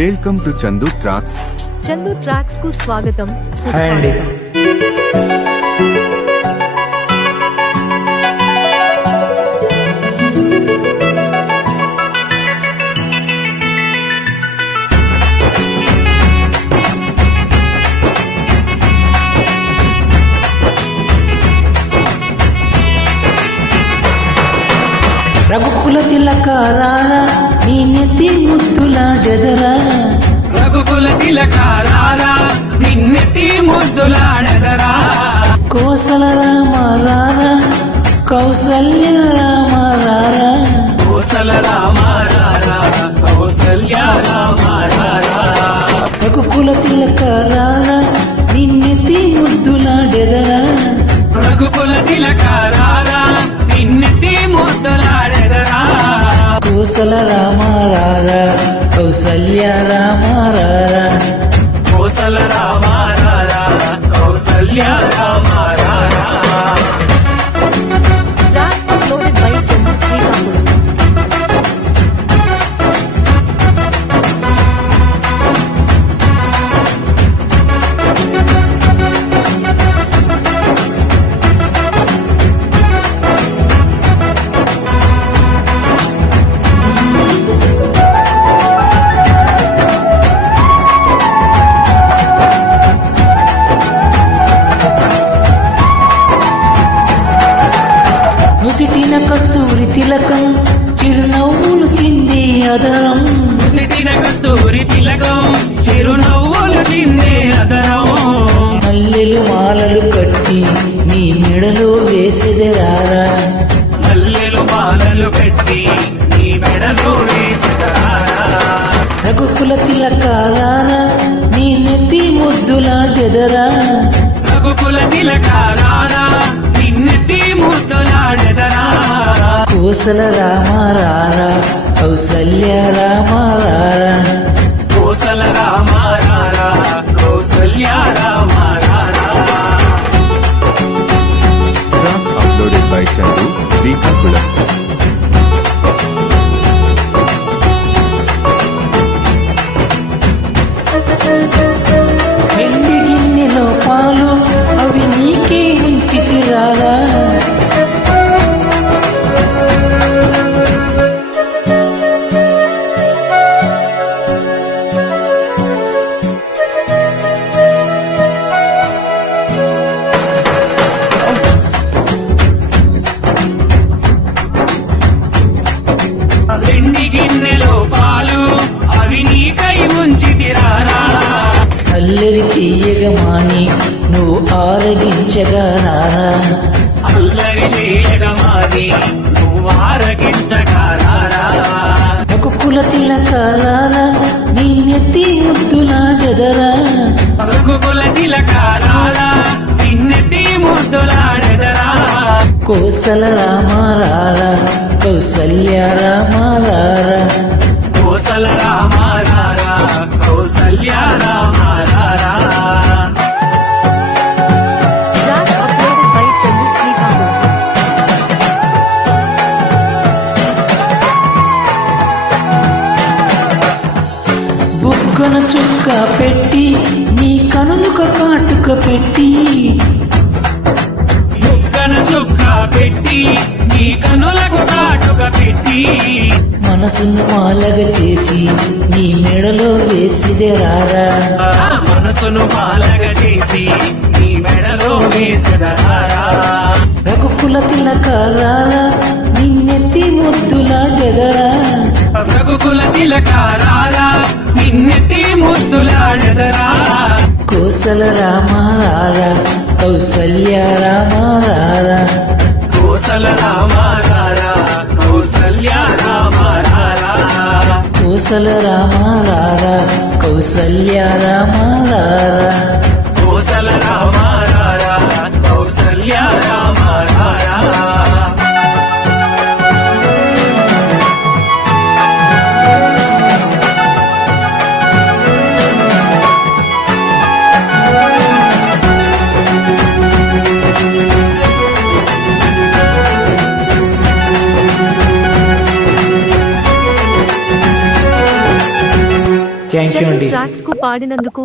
Welcome to Chandu tracks. Chandu tracks కు స్వాగతం. Hi అండి. రఘుకుల తిలకారా నీ నెత్తి ముద్దులాడెదరా, రఘుకుల తిలకారా నిన్నెత్తి ముద్దులాడెదరా, కోసల రామ రారా కౌసల్య రామ రారా, కోసల రామ రారా కౌసల్య రామ రారా, రఘుకుల తిలకారా నిన్నెత్తి ముద్దులాడెదరా, రఘుకుల తిలకారా నిన్నెత్తి ముద్దులాడెదరా, కోసల రామ రారా కౌసల్య రామ రారా, కోసల రామ రారా కౌసల్య రామ రారా. Track uploaded by Chandu Srikakulam. నుదిటిన కస్తూరి తిలకం చిరునవ్వులు చింది అదరం, నిటిన కస్తూరి తిలకం చిరునవ్వులు చిందే అదరం, మల్లెలు మాలలు కట్టి నీ మెడలో వేసెదరారా, మల్లెలు మాలలు పెట్టి నీ మెడలో వేసెదరా, రఘుకుల తిలకారా నీ నెత్తి ముద్దులాడెదరా, రఘుకుల తిలకారా నిన్నెత్తి ముద్దులాడెదరా, కోసల రామ రారా కౌసల్య రామ రారా, కోసల రామ రారా కౌసల్య రామ రారా. Track uploaded by Chandu Srikakulam. వెండి గిన్నెలో పాలు అవి నీకే ఉంచి చిరారా, వెండి గిన్నెలో పాలు అవి నీకై ఉంచితిరారా, అల్లరి చెయ్యగమాని నువ్వు ఆరగించగా రారా, అల్లరి చేయగమాది నువ్వు ఆరగించగారారా, రఘుకుల తిలకారా నీ నెత్తి ముద్దులాడెదరా, రఘుకుల తిలకారా నిన్నెత్తి ముద్దులాడెదరా, కోసల రామ రారా కౌసల్య రామ రారా, కోసల రామ రారా కౌసల్య రామ రారా. Track uploaded by Chandu Srikakulam. బుగ్గన చుక్క పెట్టి నీ కనులుక కాటుక పెట్టి, ముక్కన చుక్క పెట్టి నీ కనులకు కాటుక పెట్టి, మనసును మాలగ చేసి నీ మెడలో వేసిదెరారా, మనసును పాలగ చేసి నీ మెడలో వేసెదరారా, రఘుకుల తిలకారా నిన్నెత్తి ముద్దులాడెదరా, రఘుకుల తిలకారా నిన్నెత్తి ముద్దులాడెదరా, కోసల రామ రారా కౌసల్య రామ రారా, కోసల రామ రారా కౌసల్య రామ రారా, కోసల రామ రారా కౌసల్య రామ రారా, కోసల రామ రారా కౌసల్య రామ రారా. థ్యాంక్ యూ అండి ట్రాక్స్ కు పాడినందుకు